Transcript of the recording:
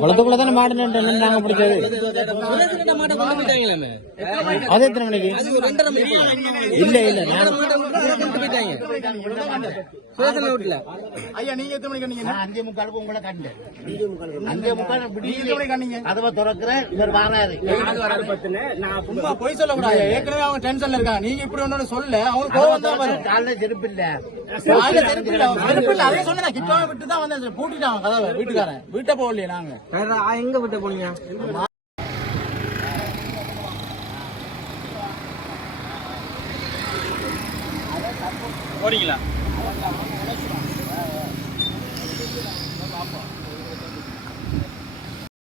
குளத்துக்குள்ளதான மாடு நாங்க பிடிச்சது. அது எத்தனை மணிக்கு? இல்ல இல்ல ஐயா நீங்க எத்தனை மணிக்கு கண்டீங்க? 5:45 உங்களை கண்டேன். 5:45 அதுவா திறக்கிறேன். இவர் வராது. நான் சும்மா போய் சொல்லக்கூடாது. ஏற்கனவே அவங்க டென்ஷன்ல இருக்காங்க. நீங்க இப்படி ஒண்ணு சொல்ல அவங்க கோவம் தான் வரும். காலைல செருப்பு இல்ல அதே சொன்ன கிட்டோட விட்டு தான் வந்து பூட்டிட்டாங்க கதவை. வீட்டுக்காரன் வீட்டை போகலையே நாங்க. எங்க வீட்டை போனீங்க? போறீங்களா?